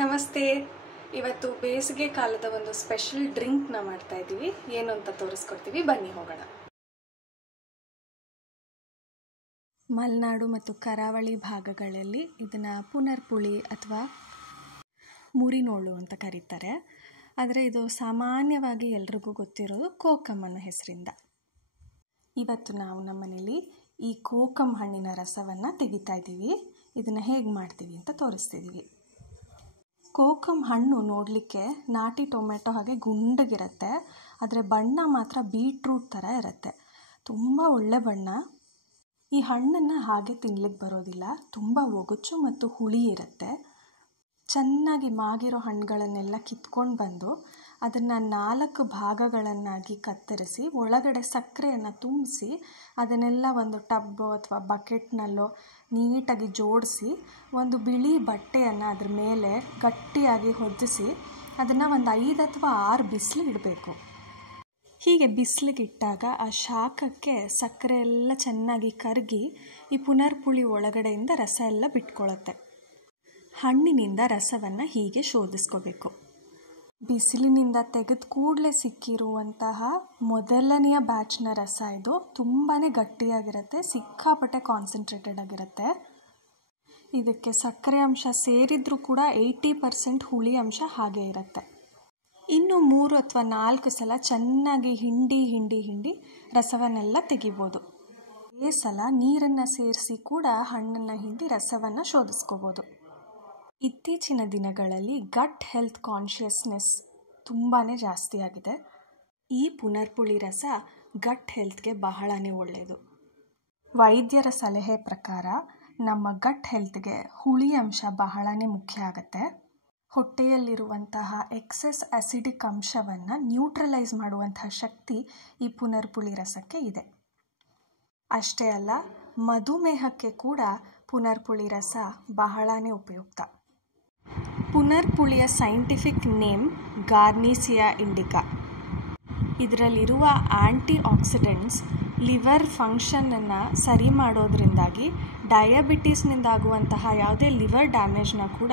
ನಮಸ್ತೆ. ಇವತ್ತು ಬೇಸಿಗೆ ಕಾಲದ ಒಂದು ಸ್ಪೆಷಲ್ ಡ್ರಿಂಕ್ನ ಮಾಡ್ತಾ ಇದ್ದೀವಿ. ಏನು ಅಂತ ತೋರಿಸ್ಕೊಡ್ತೀವಿ, ಬನ್ನಿ ಹೋಗೋಣ. ಮಲೆನಾಡು ಮತ್ತು ಕರಾವಳಿ ಭಾಗಗಳಲ್ಲಿ ಇದನ್ನು ಪುನರ್ಪುಳಿ ಅಥವಾ ಮುರಿನೋಳು ಅಂತ ಕರೀತಾರೆ. ಆದರೆ ಇದು ಸಾಮಾನ್ಯವಾಗಿ ಎಲ್ರಿಗೂ ಗೊತ್ತಿರೋದು ಕೋಕಮ್ ಅನ್ನೋ ಹೆಸರಿಂದ. ಇವತ್ತು ನಾವು ನಮ್ಮನೇಲಿ ಈ ಕೋಕಮ್ ಹಣ್ಣಿನ ರಸವನ್ನು ತೆಗಿತಾ ಇದ್ದೀವಿ. ಇದನ್ನು ಹೇಗೆ ಮಾಡ್ತೀವಿ ಅಂತ ತೋರಿಸ್ತಿದ್ದೀವಿ. ಕೋಕಮ್ ಹಣ್ಣು ನೋಡಲಿಕ್ಕೆ ನಾಟಿ ಟೊಮೆಟೊ ಹಾಗೆ ಗುಂಡಗಿರುತ್ತೆ, ಆದರೆ ಬಣ್ಣ ಮಾತ್ರ ಬೀಟ್ರೂಟ್ ಥರ ಇರುತ್ತೆ. ತುಂಬ ಒಳ್ಳೆ ಬಣ್ಣ. ಈ ಹಣ್ಣನ್ನು ಹಾಗೆ ತಿನ್ಲಿಕ್ಕೆ ಬರೋದಿಲ್ಲ, ತುಂಬ ಒಗಚು ಮತ್ತು ಹುಳಿ ಇರುತ್ತೆ. ಚೆನ್ನಾಗಿ ಮಾಗಿರೋ ಹಣ್ಣುಗಳನ್ನೆಲ್ಲ ಕಿತ್ಕೊಂಡು ಬಂದು ಅದನ್ನು 4 ಭಾಗಗಳನ್ನಾಗಿ ಕತ್ತರಿಸಿ ಒಳಗಡೆ ಸಕ್ಕರೆಯನ್ನು ತುಂಬಿಸಿ ಅದನ್ನೆಲ್ಲ ಒಂದು ಟಬ್ಬೋ ಅಥವಾ ಬಕೆಟ್ನಲ್ಲೋ ನೀಟಾಗಿ ಜೋಡಿಸಿ ಒಂದು ಬಿಳಿ ಬಟ್ಟೆಯನ್ನು ಅದ್ರ ಮೇಲೆ ಗಟ್ಟಿಯಾಗಿ ಹೊದಿಸಿ ಅದನ್ನು ಒಂದು 5 ಅಥವಾ 6 ಬಿಸಿಲು ಇಡಬೇಕು. ಹೀಗೆ ಬಿಸಿಲಿಗಿಟ್ಟಾಗ ಆ ಶಾಖಕ್ಕೆ ಸಕ್ಕರೆ ಎಲ್ಲ ಚೆನ್ನಾಗಿ ಕರಗಿ ಈ ಪುನರ್ಪುಳಿ ಒಳಗಡೆಯಿಂದ ರಸ ಎಲ್ಲ ಬಿಟ್ಕೊಳ್ಳುತ್ತೆ. ಹಣ್ಣಿನಿಂದ ರಸವನ್ನು ಹೀಗೆ ಶೋಧಿಸ್ಕೋಬೇಕು. ಬಿಸಿಲಿನಿಂದ ತೆಗೆದ ಕೂಡಲೇ ಸಿಕ್ಕಿರುವಂತಹ ಮೊದಲನೆಯ ಬ್ಯಾಚ್ನ ರಸ ಇದು. ತುಂಬಾ ಗಟ್ಟಿಯಾಗಿರುತ್ತೆ, ಸಿಕ್ಕಾಪಟ್ಟೆ ಕಾನ್ಸಂಟ್ರೇಟೆಡ್ ಆಗಿರುತ್ತೆ. ಇದಕ್ಕೆ ಸಕ್ಕರೆ ಅಂಶ ಸೇರಿದ್ರೂ ಕೂಡ 80% ಹುಳಿ ಅಂಶ ಹಾಗೆ ಇರುತ್ತೆ. ಇನ್ನು 3 ಅಥವಾ 4 ಸಲ ಚೆನ್ನಾಗಿ ಹಿಂಡಿ ರಸವನ್ನೆಲ್ಲ ತೆಗಿಬೋದು. ಈ ಸಲ ನೀರನ್ನು ಸೇರಿಸಿ ಕೂಡ ಹಣ್ಣನ್ನು ಹಿಂಡಿ ರಸವನ್ನು ಶೋಧಿಸ್ಕೋಬೋದು. ಇತ್ತೀಚಿನ ದಿನಗಳಲ್ಲಿ ಗಟ್ ಹೆಲ್ತ್ ಕಾನ್ಷಿಯಸ್ನೆಸ್ ತುಂಬಾ ಜಾಸ್ತಿ ಆಗಿದೆ. ಈ ಪುನರ್ಪುಳಿ ರಸ ಗಟ್ ಹೆಲ್ತ್ಗೆ ಬಹಳನೇ ಒಳ್ಳೆಯದು. ವೈದ್ಯರ ಸಲಹೆ ಪ್ರಕಾರ ನಮ್ಮ ಗಟ್ ಹೆಲ್ತ್ಗೆ ಹುಳಿ ಅಂಶ ಬಹಳನೇ ಮುಖ್ಯ ಆಗುತ್ತೆ. ಹೊಟ್ಟೆಯಲ್ಲಿರುವಂತಹ ಎಕ್ಸೆಸ್ ಅಸಿಡಿಕ್ ಅಂಶವನ್ನು ನ್ಯೂಟ್ರಲೈಸ್ ಮಾಡುವಂತಹ ಶಕ್ತಿ ಈ ಪುನರ್ಪುಳಿ ರಸಕ್ಕೆ ಇದೆ. ಅಷ್ಟೇ ಅಲ್ಲ, ಮಧುಮೇಹಕ್ಕೆ ಕೂಡ ಪುನರ್ಪುಳಿ ರಸ ಬಹಳನೇ ಉಪಯುಕ್ತ. ಪುನರ್ಪುಳಿಯ ಸೈಂಟಿಫಿಕ್ ನೇಮ್ ಗಾರ್ನೀಸಿಯಾ ಇಂಡಿಕಾ. ಇದರಲ್ಲಿರುವ ಆ್ಯಂಟಿ ಆಕ್ಸಿಡೆಂಟ್ಸ್ ಲಿವರ್ ಫಂಕ್ಷನನ್ನು ಸರಿ ಮಾಡೋದ್ರಿಂದಾಗಿ ಡಯಾಬಿಟೀಸ್ನಿಂದಾಗುವಂತಹ ಯಾವುದೇ ಲಿವರ್ ಡ್ಯಾಮೇಜ್ನ ಕೂಡ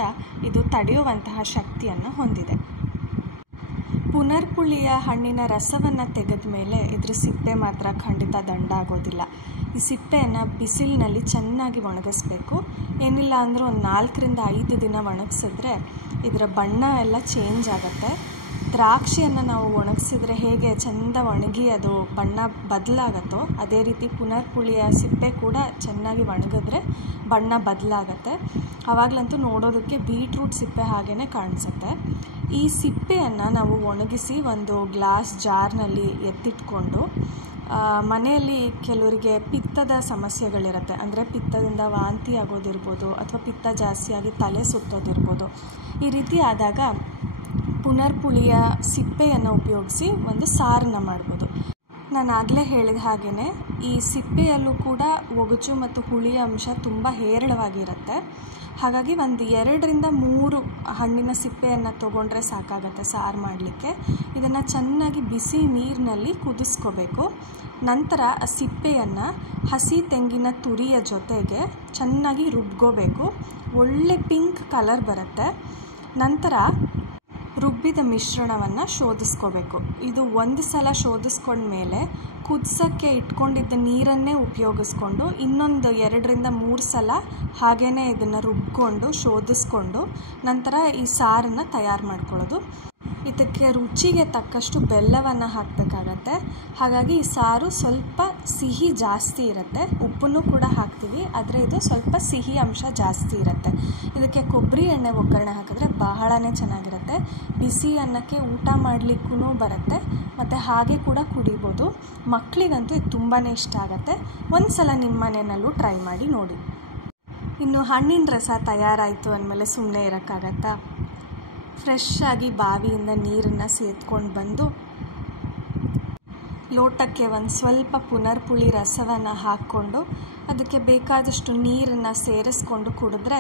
ಇದು ತಡೆಯುವಂತಹ ಶಕ್ತಿಯನ್ನು ಹೊಂದಿದೆ. ಪುನರ್ಪುಳಿಯ ಹಣ್ಣಿನ ರಸವನ್ನು ತೆಗೆದ ಮೇಲೆ ಇದರ ಸಿಪ್ಪೆ ಮಾತ್ರ ಖಂಡಿತ ದಂಡ ಆಗೋದಿಲ್ಲ. ಈ ಸಿಪ್ಪೆಯನ್ನು ಬಿಸಿಲಿನಲ್ಲಿ ಚೆನ್ನಾಗಿ ಒಣಗಿಸ್ಬೇಕು. ಏನಿಲ್ಲ ಅಂದರೂ ಒಂದು 4 ರಿಂದ 5 ದಿನ ಒಣಗಿಸಿದ್ರೆ ಇದರ ಬಣ್ಣ ಎಲ್ಲ ಚೇಂಜ್ ಆಗುತ್ತೆ. ದ್ರಾಕ್ಷಿಯನ್ನು ನಾವು ಒಣಗಿಸಿದ್ರೆ ಹೇಗೆ ಚೆಂದ ಒಣಗಿ ಅದು ಬಣ್ಣ ಬದಲಾಗತ್ತೋ ಅದೇ ರೀತಿ ಪುನರ್ಪುಳಿಯ ಸಿಪ್ಪೆ ಕೂಡ ಚೆನ್ನಾಗಿ ಒಣಗಿದ್ರೆ ಬಣ್ಣ ಬದಲಾಗತ್ತೆ. ಆವಾಗಲಂತೂ ನೋಡೋದಕ್ಕೆ ಬೀಟ್ರೂಟ್ ಸಿಪ್ಪೆ ಹಾಗೇ ಕಾಣಿಸುತ್ತೆ. ಈ ಸಿಪ್ಪೆಯನ್ನು ನಾವು ಒಣಗಿಸಿ ಒಂದು ಗ್ಲಾಸ್ ಜಾರ್ನಲ್ಲಿ ಎತ್ತಿಟ್ಕೊಂಡು ಮನೆಯಲ್ಲಿ ಕೆಲವರಿಗೆ ಪಿತ್ತದ ಸಮಸ್ಯೆಗಳಿರುತ್ತೆ, ಅಂದರೆ ಪಿತ್ತದಿಂದ ವಾಂತಿ ಆಗೋದಿರ್ಬೋದು ಅಥವಾ ಪಿತ್ತ ಜಾಸ್ತಿಯಾಗಿ ತಲೆ ಸುತ್ತೋದಿರ್ಬೋದು. ಈ ರೀತಿ ಆದಾಗ ಪುನರ್ಪುಳಿಯ ಸಿಪ್ಪೆಯನ್ನು ಉಪಯೋಗಿಸಿ ಒಂದು ಸಾರನ್ನು ಮಾಡ್ಬೋದು. ನಾನು ಆಗಲೇ ಹೇಳಿದ ಹಾಗೆಯೇ ಈ ಸಿಪ್ಪೆಯಲ್ಲೂ ಕೂಡ ಒಗಚು ಮತ್ತು ಹುಳಿಯ ಅಂಶ ತುಂಬ ಹೇರಳವಾಗಿರುತ್ತೆ. ಹಾಗಾಗಿ ಒಂದು 2 ರಿಂದ 3 ಹಣ್ಣಿನ ಸಿಪ್ಪೆಯನ್ನು ತೊಗೊಂಡ್ರೆ ಸಾಕಾಗತ್ತೆ ಸಾರು ಮಾಡಲಿಕ್ಕೆ. ಇದನ್ನು ಚೆನ್ನಾಗಿ ಬಿಸಿ ನೀರಿನಲ್ಲಿ ಕುದಿಸ್ಕೋಬೇಕು. ನಂತರ ಆ ಸಿಪ್ಪೆಯನ್ನು ಹಸಿ ತೆಂಗಿನ ತುರಿಯ ಜೊತೆಗೆ ಚೆನ್ನಾಗಿ ರುಬ್ಕೋಬೇಕು. ಒಳ್ಳೆ ಪಿಂಕ್ ಕಲರ್ ಬರುತ್ತೆ. ನಂತರ ರುಬ್ಬಿದ ಮಿಶ್ರಣವನ್ನು ಶೋಧಿಸ್ಕೋಬೇಕು. ಇದು ಒಂದು ಸಲ ಶೋಧಿಸ್ಕೊಂಡ್ಮೇಲೆ ಕುದಿಸೋಕ್ಕೆ ಇಟ್ಕೊಂಡಿದ್ದ ನೀರನ್ನೇ ಉಪಯೋಗಿಸ್ಕೊಂಡು ಇನ್ನೊಂದು 2 ರಿಂದ 3 ಸಲ ಹಾಗೇ ಇದನ್ನು ರುಬ್ಕೊಂಡು ಶೋಧಿಸ್ಕೊಂಡು ನಂತರ ಈ ಸಾರನ್ನು ತಯಾರು ಮಾಡ್ಕೊಳ್ಳೋದು. ಇದಕ್ಕೆ ರುಚಿಗೆ ತಕ್ಕಷ್ಟು ಬೆಲ್ಲವನ್ನು ಹಾಕಬೇಕಾಗತ್ತೆ. ಹಾಗಾಗಿ ಈ ಸಾರು ಸ್ವಲ್ಪ ಸಿಹಿ ಜಾಸ್ತಿ ಇರುತ್ತೆ. ಉಪ್ಪನ್ನು ಕೂಡ ಹಾಕ್ತೀವಿ, ಆದರೆ ಇದು ಸ್ವಲ್ಪ ಸಿಹಿ ಅಂಶ ಜಾಸ್ತಿ ಇರುತ್ತೆ. ಇದಕ್ಕೆ ಕೊಬ್ಬರಿ ಎಣ್ಣೆ ಒಗ್ಗರಣೆ ಹಾಕಿದ್ರೆ ಬಹಳನೇ ಚೆನ್ನಾಗಿರುತ್ತೆ. ಬಿಸಿ ಅನ್ನಕ್ಕೆ ಊಟ ಮಾಡಲಿಕ್ಕೂ ಬರುತ್ತೆ ಮತ್ತು ಹಾಗೆ ಕೂಡ ಕುಡಿಬೋದು. ಮಕ್ಕಳಿಗಂತೂ ಇದು ತುಂಬಾ ಇಷ್ಟ ಆಗುತ್ತೆ. ಒಂದು ಸಲ ನಿಮ್ಮ ಮನೆಯಲ್ಲೂ ಟ್ರೈ ಮಾಡಿ ನೋಡಿ. ಇನ್ನು ಹಣ್ಣಿನ ರಸ ತಯಾರಾಯಿತು ಅಂದಮೇಲೆ ಸುಮ್ಮನೆ ಇರೋಕ್ಕಾಗತ್ತಾ? ಫ್ರೆಶ್ ಆಗಿ ಬಾವಿಯಿಂದ ನೀರನ್ನು ಸೇದ್ಕೊಂಡು ಬಂದು ಲೋಟಕ್ಕೆ ಒಂದು ಸ್ವಲ್ಪ ಪುನರ್ಪುಳಿ ರಸವನ್ನು ಹಾಕ್ಕೊಂಡು ಅದಕ್ಕೆ ಬೇಕಾದಷ್ಟು ನೀರನ್ನು ಸೇರಿಸ್ಕೊಂಡು ಕುಡಿದ್ರೆ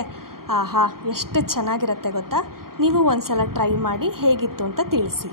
ಆಹಾ ಎಷ್ಟು ಚೆನ್ನಾಗಿರುತ್ತೆ ಗೊತ್ತಾ. ನೀವು ಒಂದು ಸಲ ಟ್ರೈ ಮಾಡಿ ಹೇಗಿತ್ತು ಅಂತ ತಿಳಿಸಿ.